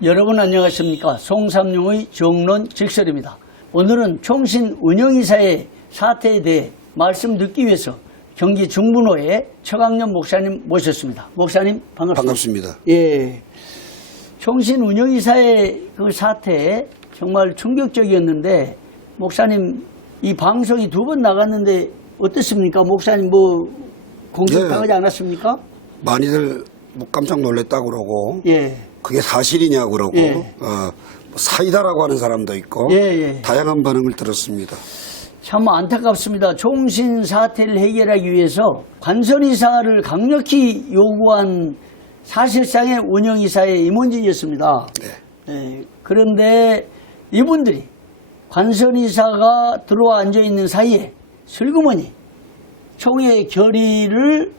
여러분 안녕하십니까. 송삼룡의 정론직설입니다. 오늘은 총신운영이사의 사태에 대해 말씀 듣기 위해서 경기 중문호의 최강련 목사님 모셨습니다. 목사님 반갑습니다. 반갑습니다. 예, 총신운영이사의 그 사태 정말 충격적이었는데 목사님 이 방송이 2번 나갔는데 어떻습니까? 목사님 뭐 공격당하지 않았습니까? 많이들 깜짝 놀랐다고 그러고 예. 그게 사실이냐고 그러고 예. 사이다라고 하는 사람도 있고 예. 다양한 반응을 들었습니다. 참 안타깝습니다. 총신 사태를 해결하기 위해서 관선이사를 강력히 요구한 사실상의 운영이사의 임원진이었습니다. 네. 예, 그런데 이분들이 관선이사가 들어와 앉아있는 사이에 슬그머니 총회 결의를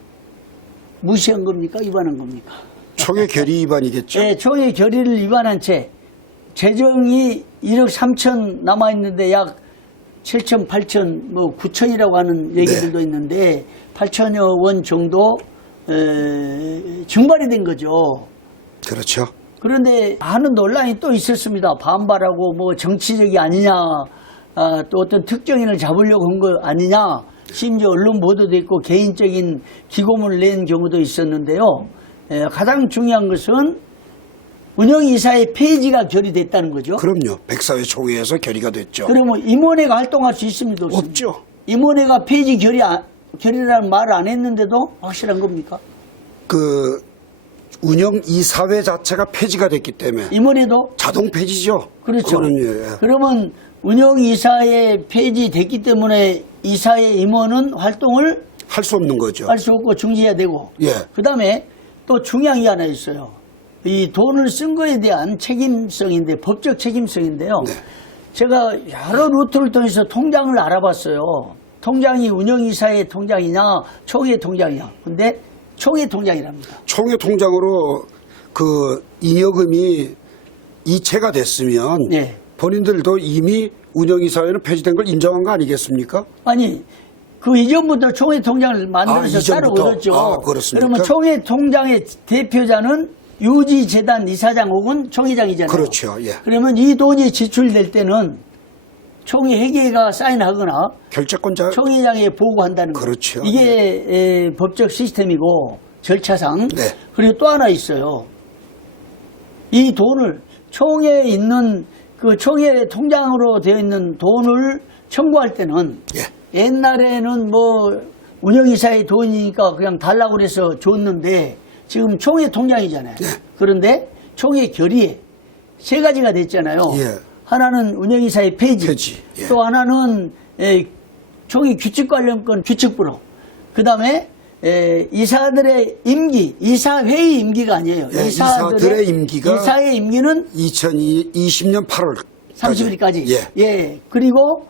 무시한 겁니까? 위반한 겁니까? 총회 결의 위반이겠죠? 네, 총회 결의를 위반한 채 재정이 1억 3천 남아있는데 약 7천, 8천, 9천이라고 하는 얘기들도 네. 있는데 8천여 원 정도 증발이 된 거죠. 그렇죠. 그런데 많은 논란이 또 있었습니다. 반발하고 뭐 정치적이 아니냐, 또 어떤 특정인을 잡으려고 한 거 아니냐, 심지어 언론 보도도 있고 개인적인 기고문을 낸 경우도 있었는데요. 가장 중요한 것은 운영이사의 폐지가 결의됐다는 거죠. 그럼요. 백사회 총회에서 결의가 됐죠. 그러면 임원회가 활동할 수 있습니까? 없죠. 임원회가 폐지 결의라는 말을 안 했는데도 확실한 겁니까? 그 운영이사회 자체가 폐지가 됐기 때문에 임원회도? 자동 폐지죠. 그렇죠. 그거는 그러면 운영이사회 폐지됐기 때문에 이사회 임원은 활동을 할 수 없는 거죠. 할 수 없고 중지해야 되고. 예. 그 다음에 또 중요한 게 하나 있어요. 이 돈을 쓴 거에 대한 책임성인데, 법적 책임성인데요. 네. 제가 여러 루트를 통해서 통장을 알아봤어요. 통장이 운영이사의 통장이냐, 총회 통장이냐. 근데 총회 통장이랍니다. 총회 통장으로 그 잉여금이 이체가 됐으면 예. 본인들도 이미 운영이사회는 폐지된 걸 인정한 거 아니겠습니까? 아니, 그 이전부터 총회 통장을 만들어서 따로 이전부터? 얻었죠. 그렇습니까? 그러면 총회 통장의 대표자는 유지재단 이사장 혹은 총회장이잖아요. 그렇죠. 예. 그러면 이 돈이 지출될 때는 총회 회계가 사인하거나 결재권자 총회장에 보고한다는 거예요. 그렇죠. 이게 법적 시스템이고 절차상. 네. 그리고 또 하나 있어요. 이 돈을 총회에 있는 그 총회 통장으로 되어 있는 돈을 청구할 때는 예. 옛날에는 뭐 운영이사의 돈이니까 그냥 달라고 그래서 줬는데 지금 총회 통장이잖아요. 네. 그런데 총회 결의에 3가지가 됐잖아요. 예. 하나는 운영이사의 폐지. 예. 또 하나는 총회 규칙 관련권 규칙부로. 그 다음에 이사들의 임기, 이사회의 임기가 아니에요. 예, 이사들의 임기가 이사의 임기는 2020년 8월 30일까지. 예. 예. 그리고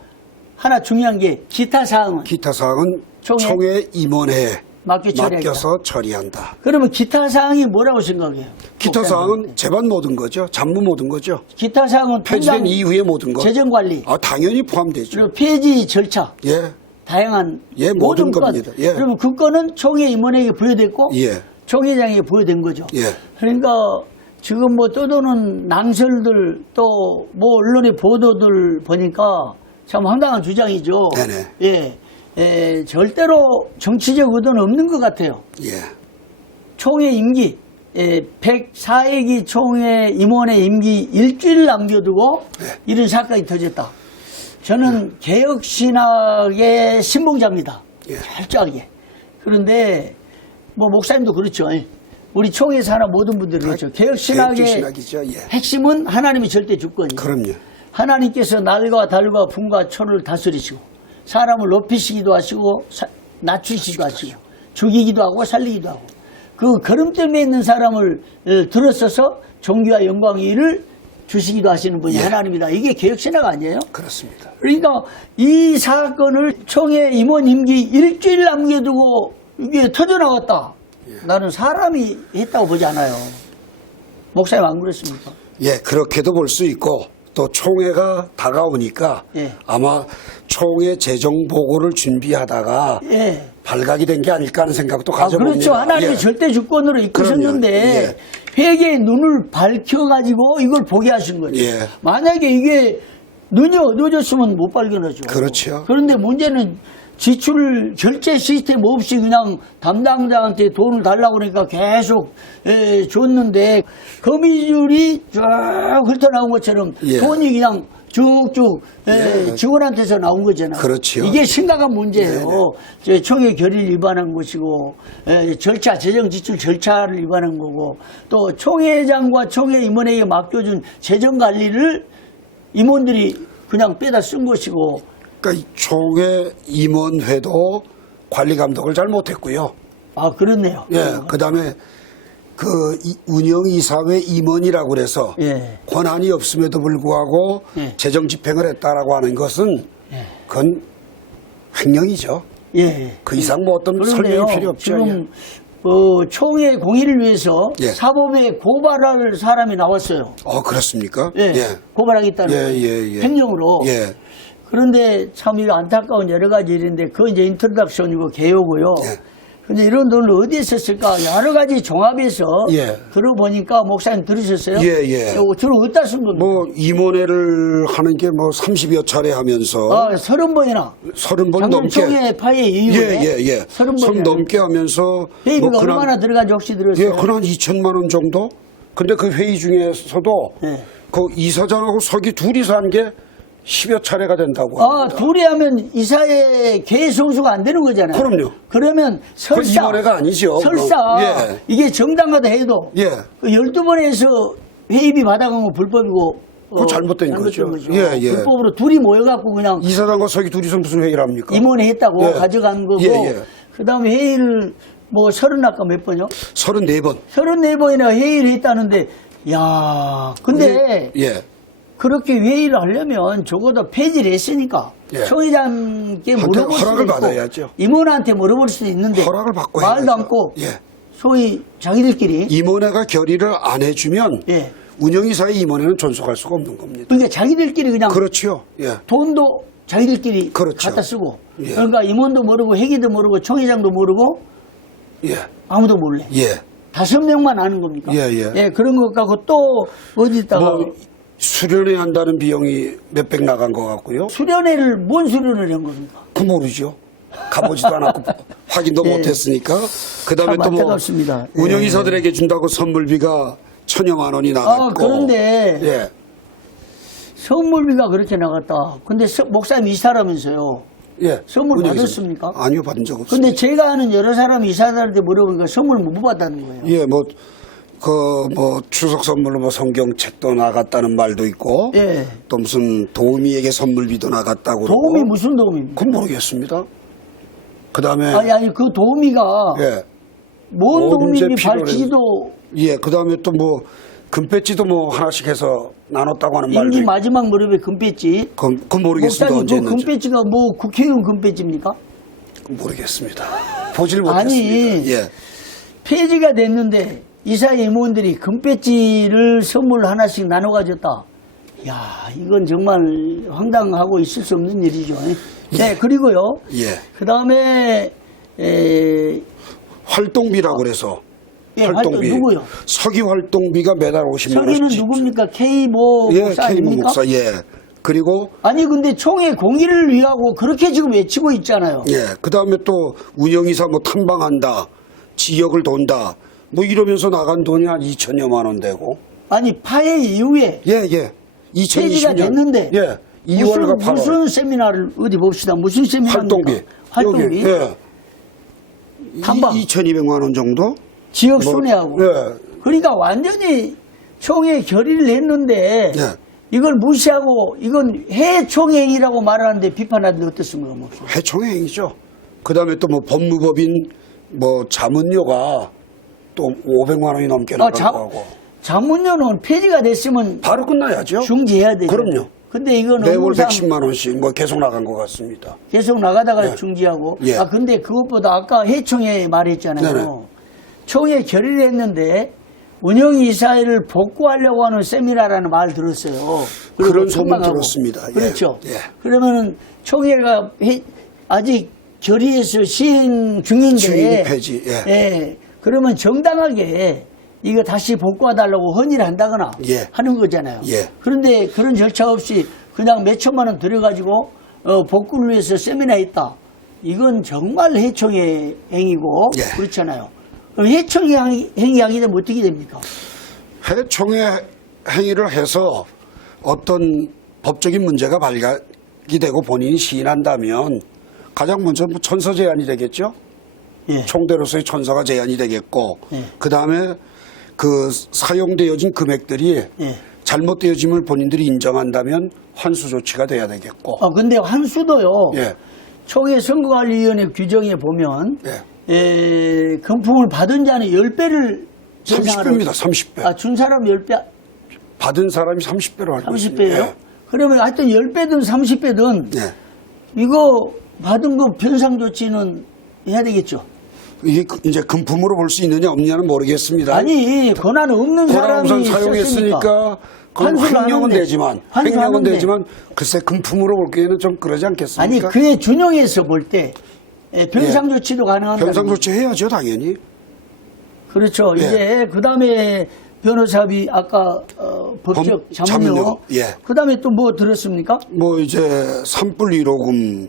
하나 중요한 게 기타 사항은 기타 사항은 총회 총회 임원회에 맡겨서 처리한다. 그러면 기타 사항이 뭐라고 생각해요? 기타 사항은 재반 모든 거죠. 잡무 모든 거죠. 기타 사항은 폐지된 통장 이후에 모든 거. 재정관리 당연히 포함되죠. 그리고 폐지 절차 예. 다양한 예, 모든 겁니다. 예. 그러면 그 건은 총회 임원에게 부여됐고 예. 총회장에게 부여된 거죠. 예. 그러니까 지금 뭐 떠도는 낭설들 또 뭐 언론의 보도들 보니까 참 황당한 주장이죠. 네네. 예, 절대로 정치적 의도는 없는 것 같아요. 예. 총회 임기 104회기 총회 임원의 임기 일주일 남겨두고 이런 사건이 터졌다. 저는 개혁신학의 신봉자입니다. 예. 철저하게. 그런데 뭐 목사님도 그렇죠. 우리 총회에서 하나 모든 분들이 그렇죠. 개혁신학의 개혁신학이죠. 예. 핵심은 하나님의 절대 주권이에요. 그럼요. 하나님께서 날과 달과 풍과 초를 다스리시고 사람을 높이시기도 하시고 낮추시기도 하시고 죽이기도 하고 살리기도 하고 그 걸음점에 있는 사람을 들어서서 존귀와 영광을 주시기도 하시는 분이 예. 하나님이다. 이게 개혁신학 아니에요? 그렇습니다. 그러니까 이 사건을 총회 임원 임기 일주일 남겨두고 이게 터져나왔다. 예. 나는 사람이 했다고 보지 않아요. 목사님 안 그렇습니까? 예, 그렇게도 볼 수 있고 또 총회가 다가오니까 예. 아마 총회 재정 보고를 준비하다가 예. 발각이 된 게 아닐까 하는 생각도 가져봅니다. 그렇죠. 하나님의 예. 절대 주권으로 이끄셨는데 그럼요. 예. 회계의 눈을 밝혀가지고 이걸 보게 하신 거죠. 예. 만약에 이게 눈이 어두워졌으면 못 발견하죠. 그렇죠. 그런데 문제는 지출 결제 시스템 없이 그냥 담당자한테 돈을 달라고 그러니까 계속 줬는데 거미줄이 쭉 훑어나온 것처럼 예. 돈이 그냥 쭉쭉 직원한테서 나온 거잖아요. 그렇죠. 이게 심각한 문제예요. 저 총회 결의를 위반한 것이고 절차 재정 지출 절차를 위반한 거고 또 총회장과 총회 임원에게 맡겨준 재정 관리를 임원들이 그냥 빼다 쓴 것이고 그러니까 이 총회 임원회도 관리 감독을 잘 못했고요. 아 그렇네요. 예, 그다음에 그 운영이사회 임원이라고 그래서 예. 권한이 없음에도 불구하고 예. 재정 집행을 했다라고 하는 것은 그건 횡령이죠. 예. 그 이상 뭐 어떤 그런데요, 설명이 필요 없죠. 지금 총회 공의를 위해서 예. 사법에 고발할 사람이 나왔어요. 그렇습니까? 예. 고발하겠다는 예. 횡령으로. 예. 그런데 참 이거 안타까운 여러 가지 일인데 그거 이제 인트로덕션이고 개요고요. 예. 근데 이런 돈을 어디에 썼을까 여러 가지 종합해서 예. 들어보니까 목사님 들으셨어요? 예. 주로 어디다 쓴 겁니까? 뭐 임원회를 하는 게 뭐 30여 차례 하면서 30번이나 30번 작년 넘게 총회 파회 이후에 예. 30번이나 넘게 하면서 회의비가 뭐 얼마나 들어간지 혹시 들었어요? 예, 그한 2천만 원 정도? 근데 그 회의 중에서도 예. 그 이사장하고 서기 둘이서 한 게 10여 차례가 된다고 합니다. 둘이 하면 이사회 개의 성수가 안 되는 거잖아요. 그럼요. 그러면 설사. 임원회가 아니죠. 설사. 예. 이게 정당하다 해도. 예. 12번에서 회의비 받아간 거 불법이고. 그거 잘못된 거죠. 예. 불법으로 둘이 모여갖고 그냥 이사장과 서기 둘이서 무슨 회의를 합니까? 임원회 했다고 예. 가져간 거고. 예. 그 다음에 회의를 30 아까 몇 번이요? 34번. 34번이나 회의를 했다는데, 야 근데. 예. 그렇게 회의를 하려면 적어도 폐지를 했으니까 예. 총회장께 물어볼 수도 허락을 있고 받아야죠. 임원한테 물어볼 수도 있는데 허락을 받고 말도 해야죠. 않고 예. 소위 자기들끼리 임원회가 결의를 안 해주면 예. 운영이사의 임원회는 존속할 수가 없는 겁니다. 그러니까 자기들끼리 그냥 그렇죠. 예. 돈도 자기들끼리 그렇죠. 갖다 쓰고 예. 그러니까 임원도 모르고 회계도 모르고 총회장도 모르고 예. 아무도 몰래 예. 5명만 아는 겁니까? 예. 그런 것 갖고 또 어디다가 수련회 한다는 비용이 몇백 나간 것 같고요. 수련회를 뭔 수련을 한 겁니까? 그 모르죠. 가보지도 않았고 확인도 예. 못했으니까. 그다음에 참 또 뭐 안타깝습니다. 예. 운영이사들에게 준다고 선물비가 1,000여만 원이 나갔고. 그런데 예. 선물비가 그렇게 나갔다. 근데 목사님 이사라면서요. 예. 선물 운영이사. 받았습니까? 아니요, 받은 적 없습니다. 근데 제가 아는 여러 사람 이사들한테 물어보니까 선물 못 받았는 거예요. 예, 추석 선물로 성경책도 나갔다는 말도 있고. 예. 또 무슨 도우미에게 선물비도 나갔다고. 도움이 그러고. 무슨 도움입니까? 그건 모르겠습니다. 그 다음에. 아니, 그 도우미가 예. 뭔 언제 도움인지 필요로 밝히지도 예, 그 다음에 또 금배지도 하나씩 해서 나눴다고 하는 말도 임기 있고. 마지막 무렵에 금배지. 그건 모르겠습니다. 목사님 언제 그 했는지. 금배지가 국회의원 금배지입니까? 모르겠습니다. 보질 아니, 못했습니다. 예. 폐지가 됐는데 이사회 임원들이 금배지를 선물 하나씩 나눠 가졌다. 야, 이건 정말 황당하고 있을 수 없는 일이죠. 네, 그리고요. 예. 그 다음에 활동비라고 그래서. 예, 활동 누구요? 서기 활동비가 매달 50만 서기는 원씩. 누굽니까? K모 예, 목사 K모 아닙니까? 목사. 예. 그리고 아니 근데 총회 공의를 위하고 그렇게 지금 외치고 있잖아요. 예. 그다음에 또 운영이사 탐방한다. 지역을 돈다. 이러면서 나간 돈이 한 2천여만 원 되고. 아니 파회 이후에 예. 폐지가 2020년. 됐는데 예. 2월과 8월. 무슨 세미나를 어디 봅시다. 무슨 세미나입니까? 활동비. 예. 탐방. 2,200만 원 정도? 지역 순회하고. 예. 그러니까 완전히 총회 결의를 했는데 예. 이걸 무시하고 이건 해총회행위라고 말하는데 비판하는데 어떻습니까? 목사? 해총행위죠. 그 다음에 또 법무법인 자문료가 또 500만 원이 넘게 나간 거고. 자문료는 폐지가 됐으면 바로 끝나야죠. 중지해야 되죠. 그럼요. 근데 이건 매월 업무상 110만 원씩 계속 나간 것 같습니다. 계속 나가다가 예. 중지하고. 예. 근데 그것보다 아까 해총회 말했잖아요. 네네. 총회 결의를 했는데 운영이사회를 복구하려고 하는 세미나라는 말 들었어요. 그리고 그런 소문 탐방하고. 들었습니다. 예. 그렇죠. 예. 그러면은 총회가 아직 결의해서 시행 중인데. 중인 폐지. 예. 그러면 정당하게 이거 다시 복구해달라고 헌의를 한다거나 예. 하는 거잖아요. 예. 그런데 그런 절차 없이 그냥 몇 천만 원 들여가지고 복구를 위해서 세미나 했다. 이건 정말 해충의 행위고 예. 그렇잖아요. 그럼 해충의 행위하게 되면 어떻게 됩니까? 해충의 행위를 해서 어떤 법적인 문제가 발각이 되고 본인이 시인한다면 가장 먼저 천서 제한이 되겠죠. 예. 총대로서의 천서가 제한이 되겠고 예. 그다음에 그 사용되어진 금액들이 예. 잘못되어짐을 본인들이 인정한다면 환수 조치가 돼야 되겠고. 근데 환수도요. 예. 총회 선거관리위원회 규정에 보면 예. 금품을 받은 자는 10배를 30배입니다. 30배. 준 사람 10배. 받은 사람이 30배로 알고 있습니다. 30배예요? 예. 그러면 하여튼 10배든 30배든 예. 이거 받은 거 변상 조치는 해야 되겠죠. 이게 이제 금품으로 볼 수 있느냐 없느냐는 모르겠습니다. 아니 권한 없는 사람이 권한우선 사용했으니까 횡령은 되지만 글쎄 금품으로 볼 기에는 좀 그러지 않겠습니까? 아니 그에 준용해서 볼 때 변상 조치도 가능한다. 변상 조치 해야죠 당연히. 그렇죠. 예. 이제 그다음에 변호사비 아까 법적 자문료. 예. 그다음에 또 뭐 들었습니까? 뭐 이제 산불 1호금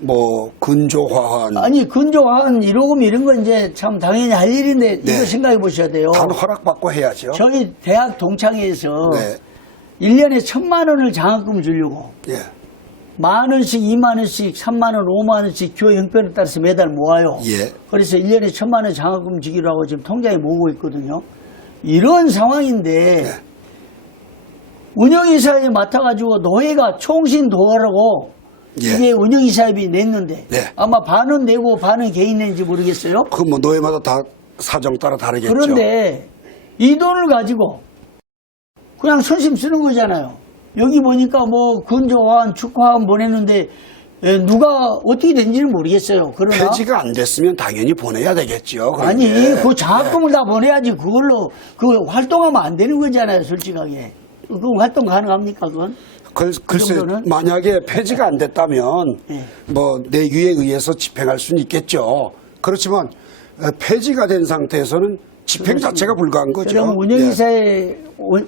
뭐 근조화한 아니 근조한 1호금 이런 건 이제 참 당연히 할 일인데 네. 이거 생각해 보셔야 돼요. 단 허락받고 해야죠. 저희 대학 동창회에서 네. 1년에 1,000만 원을 장학금 주려고 예. 10,000원씩 20,000원씩 30,000원 50,000원씩 교회 형편에 따라서 매달 모아요. 예. 그래서 1년에 1,000만 원 장학금 주기로 하고 지금 통장에 모으고 있거든요. 이런 상황인데 네. 운영이사에 맡아가지고 노회가 총신도하라고 예. 이게 운영이사협이 냈는데 네. 아마 반은 내고 반은 개인 낸지 모르겠어요. 그 뭐 노예마다 다 사정 따라 다르겠죠. 그런데 이 돈을 가지고 그냥 선심 쓰는 거잖아요. 여기 보니까 뭐 근조화한 축화한 보냈는데 누가 어떻게 된지는 모르겠어요. 그러나 폐지가 안 됐으면 당연히 보내야 되겠죠. 아니 그런데. 그 장학금을 다 보내야지 그걸로 그 활동하면 안 되는 거잖아요. 솔직하게. 그 활동 가능합니까 그건? 글쎄 정도는? 만약에 폐지가 안 됐다면 예. 뭐 내규에 의해서 집행할 수는 있겠죠. 그렇지만 폐지가 된 상태에서는 집행 자체가 불가한 거죠. 그럼 운영이사의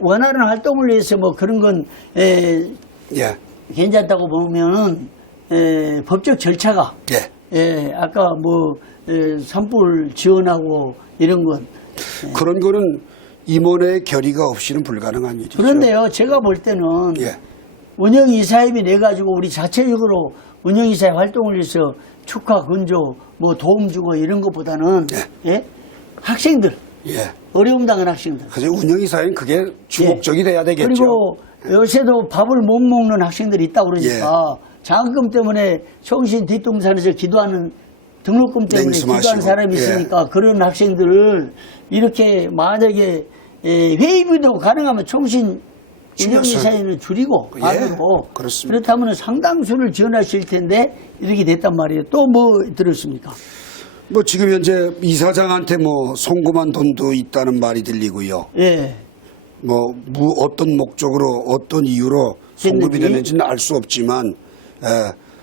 원하는 활동을 위해서 뭐 그런 건 예. 괜찮다고 보면은 법적 절차가 예. 아까 뭐 산불 지원하고 이런 건 그런 거는 임원의 결의가 없이는 불가능한 일이죠. 그런데요 제가 볼 때는 예. 운영이사협이 내가지고 우리 자체적으로 운영이사의 활동을 위해서 축하, 근조, 뭐 도움 주고 이런 것보다는 예? 학생들, 예. 어려움 당한 학생들. 그래서 운영이사는 그게 주목적이 돼야 되겠죠. 그리고 요새도 밥을 못 먹는 학생들이 있다고 그러니까 장학금 때문에 총신 뒷동산에서 기도하는 등록금 때문에 냉수마시고. 기도하는 사람이 있으니까 그런 학생들을 이렇게 만약에 회의비도 가능하면 총신 운영이사회는 줄이고 반으로 그렇습니다. 그렇다면 상당수를 지원하실 텐데 이렇게 됐단 말이에요. 또 뭐 들었습니까? 뭐 지금 현재 이사장한테 뭐 송금한 돈도 있다는 말이 들리고요. 예. 뭐 어떤 목적으로 어떤 이유로 송금이 되는지는 알 수 없지만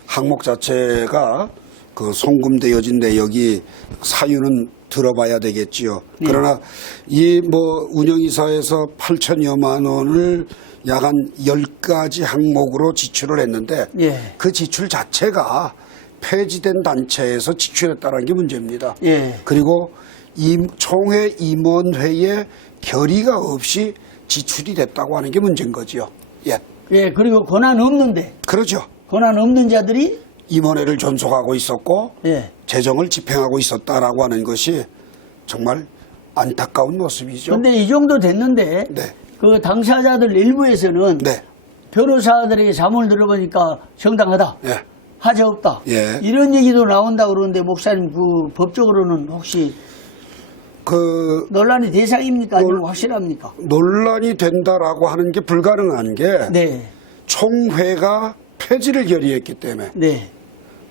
항목 자체가 그 송금되어진 내역이 사유는 들어봐야 되겠지요. 그러나 이 뭐 운영이사에서 8천여만 원을 약 한 10가지 항목으로 지출을 했는데 예. 그 지출 자체가 폐지된 단체에서 지출했다는 게 문제입니다. 예. 그리고 총회 임원회의 결의가 없이 지출이 됐다고 하는 게 문제인 거지요. 예. 예, 그리고 권한 없는데 그러죠. 권한 없는 자들이 임원회를 존속하고 있었고 예. 재정을 집행하고 있었다라고 하는 것이 정말 안타까운 모습이죠. 그런데 이 정도 됐는데 네. 그 당사자들 일부에서는 네. 변호사들에게 자문을 들어보니까 정당하다. 예. 하자 없다. 예. 이런 얘기도 나온다 그러는데 목사님 그 법적으로는 혹시 그 논란의 대상입니까? 아니면 확실합니까? 논란이 된다라고 하는 게 불가능한 게 네. 총회가 폐지를 결의했기 때문에 네.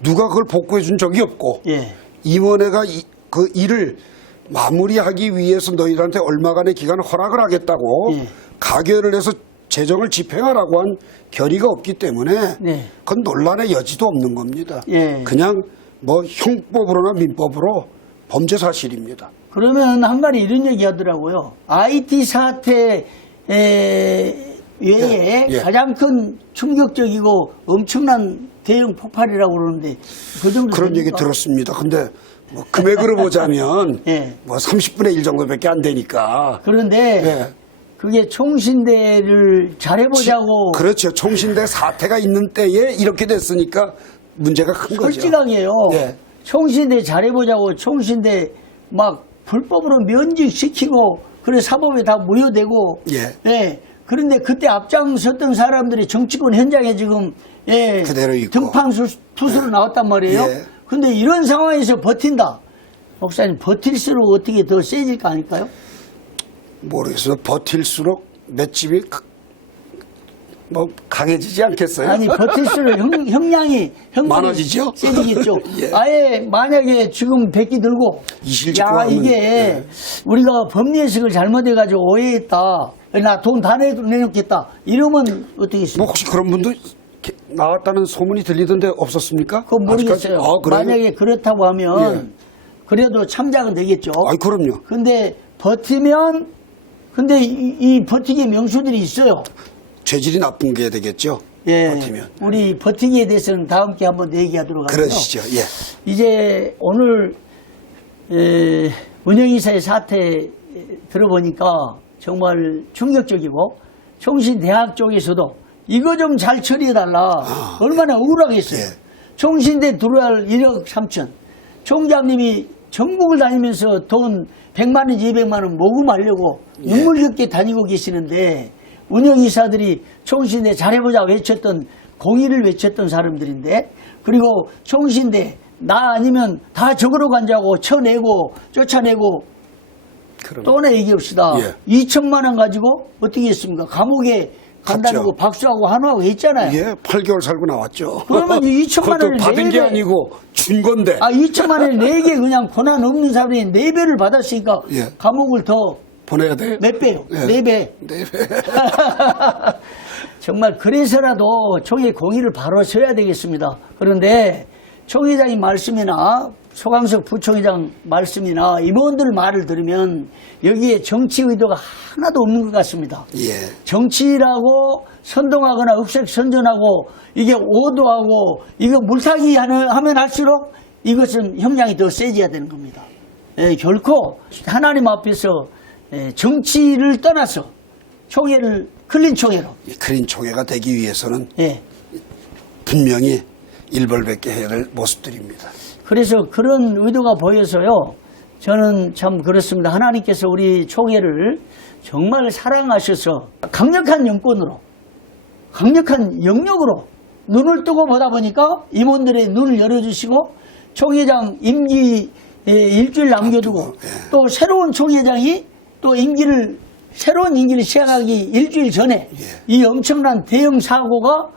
누가 그걸 복구해 준 적이 없고 예. 임원회가 그 일을 마무리하기 위해서 너희들한테 얼마간의 기간을 허락을 하겠다고 예. 가결을 해서 재정을 집행하라고 한 결의가 없기 때문에 네. 그건 논란의 여지도 없는 겁니다. 예. 그냥 뭐 형법으로나 민법으로 범죄 사실입니다. 그러면 한간에 이런 얘기 하더라고요. IT 사태 외에 예. 가장 큰 충격적이고 엄청난 대형 폭발이라고 그러는데 그 정도 그런 얘기 됩니까? 들었습니다. 근데 뭐 금액으로 보자면 예. 뭐 30분의 1 정도밖에 안 되니까. 그런데 예. 그게 총신대를 잘해보자고 그렇죠. 총신대 사태가 있는 때에 이렇게 됐으니까 문제가 큰 거죠. 솔직하게요. 예. 총신대 잘해보자고 총신대 막 불법으로 면직시키고 그래 사법에 다 무효되고 예. 그런데 그때 앞장섰던 사람들이 정치권 현장에 지금 그대로 있고. 등판투수로 나왔단 말이에요. 예. 근데 이런 상황에서 버틴다. 목사님 버틸수록 어떻게 더 세질 거 아닐까요? 모르겠어요. 버틸수록 맷집이 뭐 강해지지 않겠어요? 아니 버틸수록 형량이 많아지죠? 세지겠죠. 예. 아예 만약에 지금 백기 들고 이실직고 이게 우리가 법리해석을 잘못해가지고 오해했다. 나 돈 다 내놓겠다. 이러면 어떻게 뭐 있습니까? 혹시 그런 분도 나왔다는 소문이 들리던데 없었습니까? 그건 모르겠어요. 아직까지? 그래요? 만약에 그렇다고 하면 그래도 참작은 되겠죠. 아이 그럼요. 근데 버티면 근데 이 버티기의 명수들이 있어요. 죄질이 나쁜 게 되겠죠. 예, 버티면. 우리 버티기에 대해서는 다음 기회에 한번 얘기하도록 하고요. 그러시죠. 예. 이제 오늘 운영이사의 사태 들어보니까 정말 충격적이고 총신대학 쪽에서도 이거 좀 잘 처리해달라. 얼마나 억울하겠어요. 예. 총신대 들어갈 1억 3천. 총장님이 전국을 다니면서 돈 100만 원, 200만 원 모금하려고 눈물겹게 다니고 계시는데 운영이사들이 총신대 잘해보자 외쳤던 공의를 외쳤던 사람들인데 그리고 총신대 나 아니면 다 적으러 간자고 쳐내고 쫓아내고 그럼. 또 하나 얘기합시다. 예. 2천만 원 가지고 어떻게 했습니까? 감옥에 간다는 갔죠. 거 박수하고 한화하고 했잖아요. 예, 8개월 살고 나왔죠. 그러면 이 2천만 그것도 원을 받은 게 4배. 아니고 준 건데. 2천만 원에 4개 그냥 고난 없는 사람이 4배를 받았으니까 예. 감옥을 더 보내야 돼요. 몇 배요? 예. 4배. 네 배. 정말 그래서라도 총회 공의를 바로 서야 되겠습니다. 그런데 총회장의 말씀이나 소강석 부총회장 말씀이나 임원들 말을 들으면 여기에 정치 의도가 하나도 없는 것 같습니다. 예. 정치라고 선동하거나 억색선전하고 이게 오도하고 이거 물타기 하면 할수록 이것은 형량이 더 세져야 되는 겁니다. 결코 하나님 앞에서 정치를 떠나서 총회를 클린 총회로 이 클린 총회가 되기 위해서는 예. 분명히 일벌백계 해야 될 모습들입니다. 그래서 그런 의도가 보여서요. 저는 참 그렇습니다. 하나님께서 우리 총회를 정말 사랑하셔서 강력한 영권으로 강력한 영역으로 눈을 뜨고 보다 보니까 임원들의 눈을 열어주시고 총회장 임기 일주일 남겨두고 앞두고, 예. 또 새로운 총회장이 또 새로운 임기를 시작하기 일주일 전에 이 엄청난 대형 사고가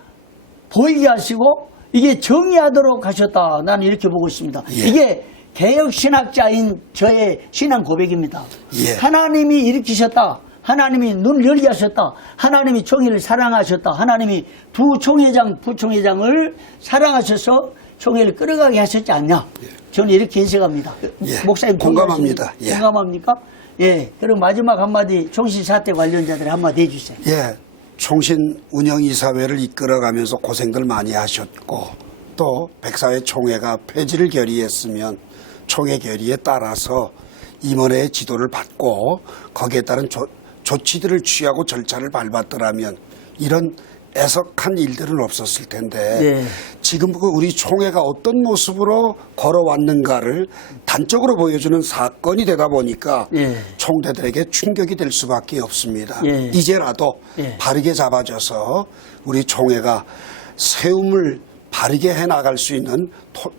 보이게 하시고 이게 정의하도록 하셨다. 나는 이렇게 보고 있습니다. 예. 이게 개혁신학자인 저의 신앙 고백입니다. 예. 하나님이 일으키셨다. 하나님이 눈을 열게 하셨다. 하나님이 총회를 사랑하셨다. 하나님이 두 총회장, 부총회장을 사랑하셔서 총회를 끌어가게 하셨지 않냐. 저는 이렇게 해석합니다. 예. 목사님 공감합니다. 예. 공감합니까? 예. 그럼 마지막 한마디 총신 사태 관련자들 한마디 해주세요. 예. 총신 운영이사회를 이끌어가면서 고생들 많이 하셨고 또 백사회 총회가 폐지를 결의했으면 총회 결의에 따라서 임원회의 지도를 받고 거기에 따른 조치들을 취하고 절차를 밟았더라면 이런 애석한 일들은 없었을 텐데 네. 지금 우리 총회가 어떤 모습으로 걸어왔는가를 단적으로 보여주는 사건이 되다 보니까 네. 총대들에게 충격이 될 수밖에 없습니다. 네. 이제라도 네. 바르게 잡아줘서 우리 총회가 세움을 바르게 해나갈 수 있는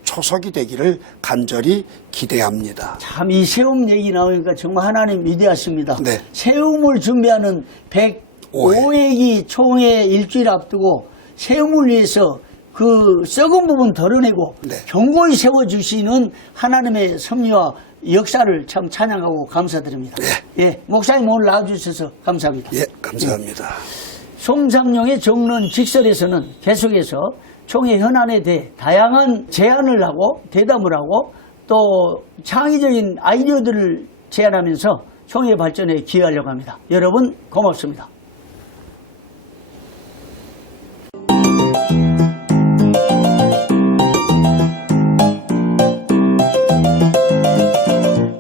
초석이 되기를 간절히 기대합니다. 참 이 세움 얘기 나오니까 정말 하나님 위대하십니다. 네. 세움을 준비하는 105회기 총회 일주일 앞두고 세움을 위해서 그 썩은 부분 덜어내고 네. 견고히 세워주시는 하나님의 섭리와 역사를 참 찬양하고 감사드립니다. 예, 목사님 오늘 나와주셔서 감사합니다. 예, 감사합니다. 송상용의 정론 직설에서는 계속해서 총회 현안에 대해 다양한 제안을 하고 대담을 하고 또 창의적인 아이디어들을 제안하면서 총회 발전에 기여하려고 합니다. 여러분 고맙습니다.